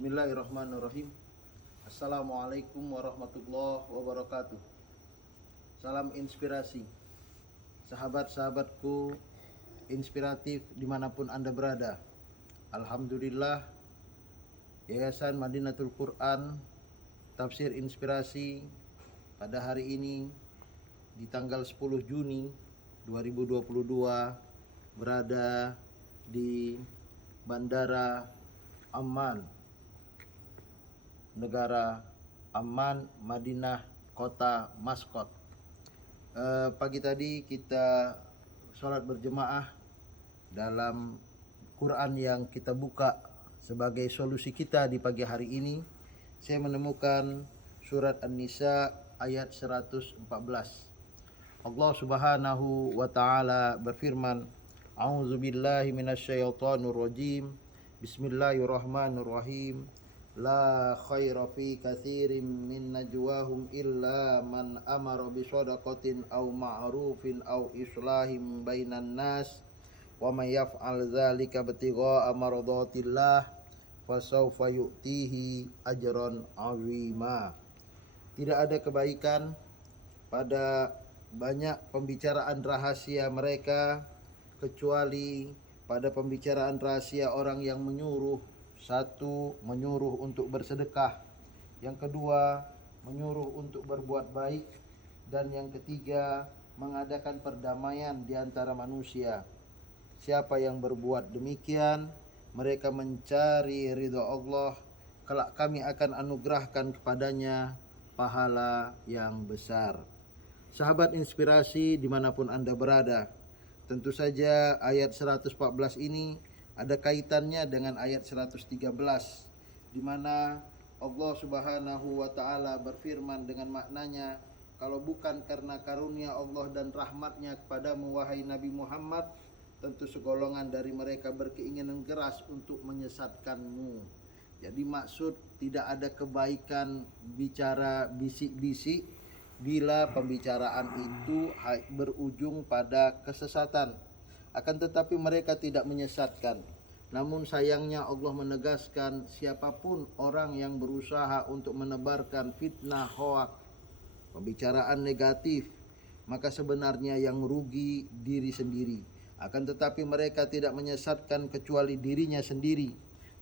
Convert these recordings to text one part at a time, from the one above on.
Bismillahirrahmanirrahim. Assalamualaikum warahmatullahi wabarakatuh. Salam inspirasi, sahabat-sahabatku inspiratif dimanapun Anda berada. Alhamdulillah, Yayasan Madinatul Quran Tafsir Inspirasi pada hari ini di tanggal 10 Juni 2022 berada di Bandara Amman, negara Amman, Madinah, kota Maskot. Pagi tadi kita sholat berjemaah dalam Quran yang kita buka sebagai solusi kita di pagi hari ini. Saya menemukan surat An-Nisa ayat 114. Allah Subhanahu wa taala berfirman, A'udzubillahi minasyaitonir rajim. Bismillahirrahmanirrahim. La khaira fi katsirin min najwahum illa man amara bi shadaqatin aw ma'rufin aw islahin bainan nas wa may yaf'al dzalika ibtigha'a mardatillah fasawfa yu'tihi ajran 'azima. Tidak ada kebaikan pada banyak pembicaraan rahasia mereka kecuali pada pembicaraan rahasia orang yang menyuruh, satu, menyuruh untuk bersedekah, yang kedua, menyuruh untuk berbuat baik, dan yang ketiga, mengadakan perdamaian di antara manusia. Siapa yang berbuat demikian, mereka mencari ridha Allah, kelak kami akan anugerahkan kepadanya pahala yang besar. Sahabat inspirasi dimanapun Anda berada, tentu saja ayat 114 ini ada kaitannya dengan ayat 113 di mana Allah Subhanahu wa taala berfirman dengan maknanya, kalau bukan karena karunia Allah dan rahmatnya kepadamu wahai Nabi Muhammad, tentu segolongan dari mereka berkeinginan keras untuk menyesatkanmu. Jadi maksud tidak ada kebaikan bicara bisik-bisik bila pembicaraan itu berujung pada kesesatan. Akan tetapi mereka tidak menyesatkan. Namun sayangnya Allah menegaskan, siapapun orang yang berusaha untuk menebarkan fitnah, hoak, pembicaraan negatif, maka sebenarnya yang rugi diri sendiri. Akan tetapi mereka tidak menyesatkan kecuali dirinya sendiri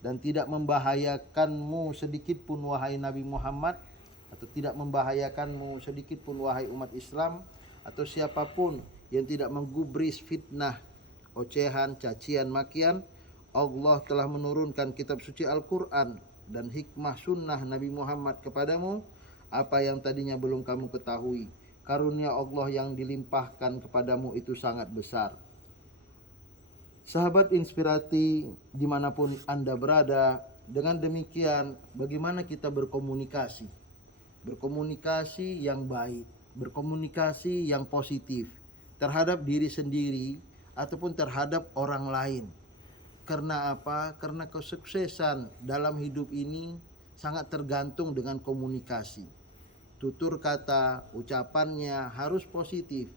dan tidak membahayakanmu sedikit pun wahai Nabi Muhammad, atau tidak membahayakanmu sedikit pun wahai umat Islam, atau siapapun yang tidak menggubris fitnah, ocehan, cacian, makian. Allah telah menurunkan kitab suci Al-Quran dan hikmah sunnah Nabi Muhammad kepadamu, apa yang tadinya belum kamu ketahui. Karunia Allah yang dilimpahkan kepadamu itu sangat besar. Sahabat inspirasi dimanapun Anda berada, dengan demikian bagaimana kita berkomunikasi? Berkomunikasi yang baik, berkomunikasi yang positif terhadap diri sendiri ataupun terhadap orang lain. Karena apa? Karena kesuksesan dalam hidup ini sangat tergantung dengan komunikasi. Tutur kata, ucapannya harus positif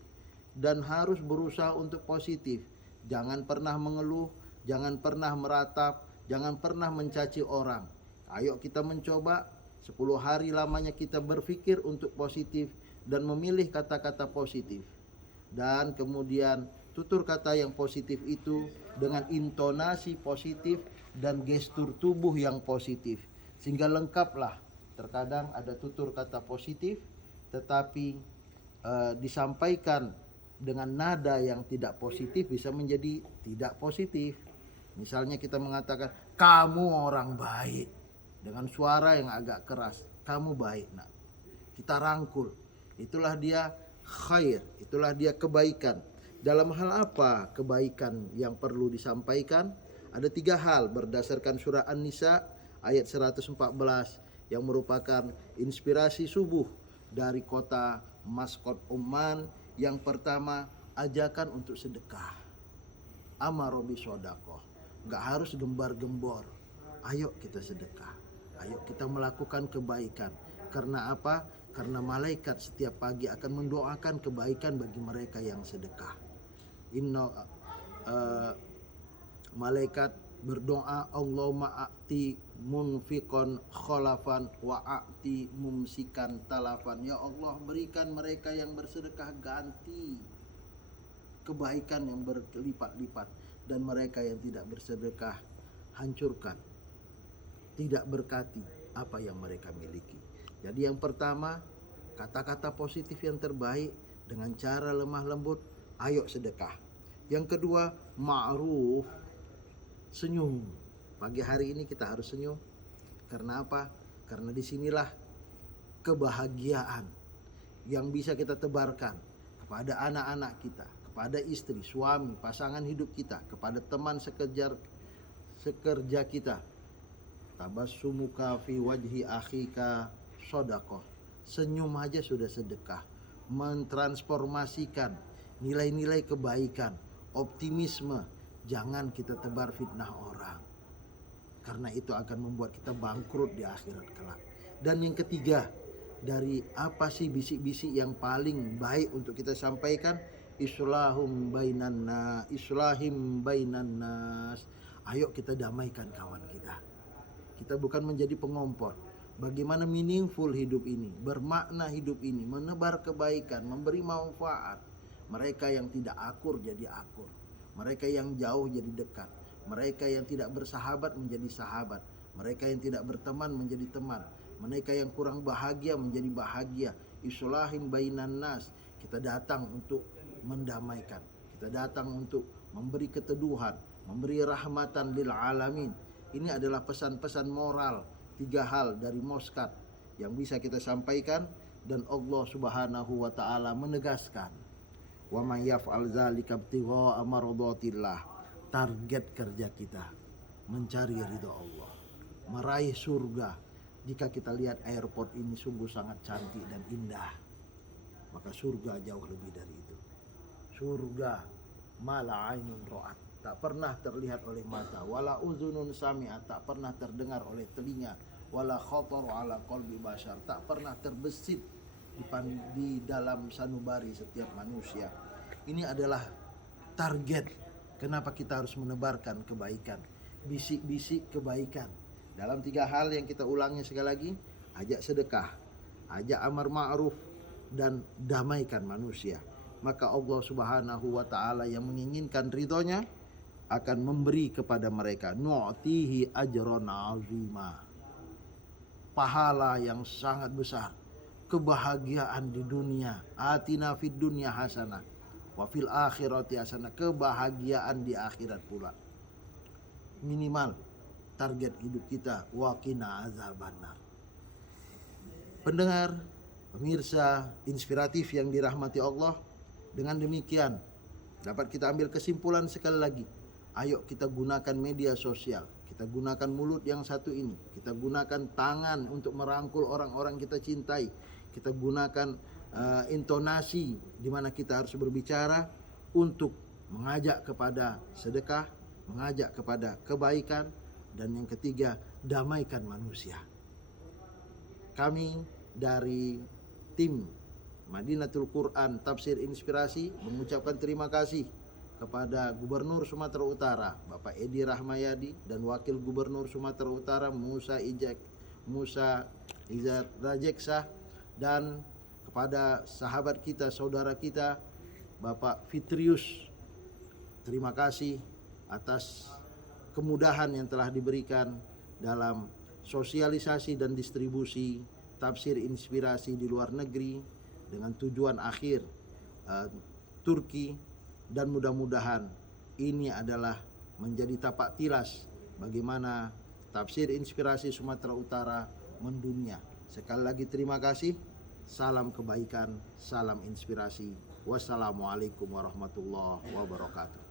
dan harus berusaha untuk positif. Jangan pernah mengeluh, jangan pernah meratap, jangan pernah mencaci orang. Ayo kita mencoba 10 hari lamanya kita berpikir untuk positif dan memilih kata-kata positif. Dan kemudian tutur kata yang positif itu dengan intonasi positif dan gestur tubuh yang positif. Sehingga lengkaplah. Terkadang ada tutur kata positif tetapi disampaikan dengan nada yang tidak positif bisa menjadi tidak positif. Misalnya kita mengatakan, kamu orang baik, dengan suara yang agak keras, kamu baik nak. Kita rangkul, itulah dia khair, itulah dia kebaikan. Dalam hal apa kebaikan yang perlu disampaikan? Ada 3 hal berdasarkan surah An-Nisa ayat 114 yang merupakan inspirasi subuh dari kota Maskot Oman. Yang pertama, ajakan untuk sedekah. Amaro bi sodaqah, gak harus gembar-gembor. Ayo kita sedekah. Ayo kita melakukan kebaikan. Karena apa? Karena malaikat setiap pagi akan mendoakan kebaikan bagi mereka yang sedekah. Malaikat berdoa, Allahumma a'ti munfiqan khalafan wa a'ti mumsikan talafan. Ya Allah, berikan mereka yang bersedekah ganti kebaikan yang berlipat-lipat, dan mereka yang tidak bersedekah hancurkan, tidak berkati apa yang mereka miliki. Jadi yang pertama, kata-kata positif yang terbaik dengan cara lemah lembut, ayo sedekah. Yang kedua, ma'ruf, senyum. Pagi hari ini kita harus senyum. Karena apa? Karena disinilah kebahagiaan yang bisa kita tebarkan kepada anak-anak kita, kepada istri, suami, pasangan hidup kita, kepada teman sekerja kita. Tabassumuka fi wajhi akhika shadaqah. Senyum aja sudah sedekah. Mentransformasikan nilai-nilai kebaikan, optimisme. Jangan kita tebar fitnah orang, karena itu akan membuat kita bangkrut di akhirat kelak. Dan yang ketiga, dari apa sih bisik-bisik yang paling baik untuk kita sampaikan? Islahim bainan nas. Ayo kita damaikan kawan kita. Kita bukan menjadi pengompor. Bagaimana meaningful hidup ini, bermakna hidup ini, menebar kebaikan, memberi manfaat. Mereka yang tidak akur jadi akur, mereka yang jauh jadi dekat, mereka yang tidak bersahabat menjadi sahabat, mereka yang tidak berteman menjadi teman, mereka yang kurang bahagia menjadi bahagia. Islahim bainan nas. Kita datang untuk mendamaikan, kita datang untuk memberi keteduhan, memberi rahmatan lil alamin. Ini adalah pesan-pesan moral, 3 hal dari Moskat yang bisa kita sampaikan, dan Allah Subhanahu wa taala menegaskan, wa may yaf'al dzalika ibtigha'a mardatillah. Target kerja kita mencari ridha Allah, meraih surga. Jika kita lihat airport ini sungguh sangat cantik dan indah, maka surga jauh lebih dari itu. Surga mala ainun ra'at, tak pernah terlihat oleh mata, wala uzunun sami'at, tak pernah terdengar oleh telinga, wala khatar ala qalbi bashar, tak pernah terbesit di dalam sanubari setiap manusia. Ini adalah target. Kenapa kita harus menebarkan kebaikan, bisik-bisik kebaikan dalam 3 hal yang kita ulangi sekali lagi: ajak sedekah, ajak amar ma'ruf, dan damaikan manusia. Maka Allah Subhanahu wa taala yang menginginkan ridhonya akan memberi kepada mereka nu'tihi ajran 'azima, pahala yang sangat besar, kebahagiaan di dunia, atina fid dunya hasanah wa fil akhirati hasanah, kebahagiaan di akhirat pula. Minimal target hidup kita, wa qina azabannar. Pendengar, pemirsa inspiratif yang dirahmati Allah, dengan demikian dapat kita ambil kesimpulan sekali lagi. Ayo kita gunakan media sosial, kita gunakan mulut yang satu ini, kita gunakan tangan untuk merangkul orang-orang kita cintai, kita gunakan intonasi di mana kita harus berbicara untuk mengajak kepada sedekah, mengajak kepada kebaikan, dan yang ketiga, damaikan manusia. Kami dari tim Madinatul Quran Tafsir Inspirasi mengucapkan terima kasih kepada Gubernur Sumatera Utara Bapak Edi Rahmayadi dan Wakil Gubernur Sumatera Utara Musa Izzat Rajeksa, dan kepada sahabat kita, saudara kita Bapak Fitrius. Terima kasih atas kemudahan yang telah diberikan dalam sosialisasi dan distribusi tafsir inspirasi di luar negeri dengan tujuan akhir Turki, dan mudah-mudahan ini adalah menjadi tapak tilas bagaimana tafsir inspirasi Sumatera Utara mendunia. Sekali lagi terima kasih. Salam kebaikan, salam inspirasi. Wassalamualaikum warahmatullahi wabarakatuh.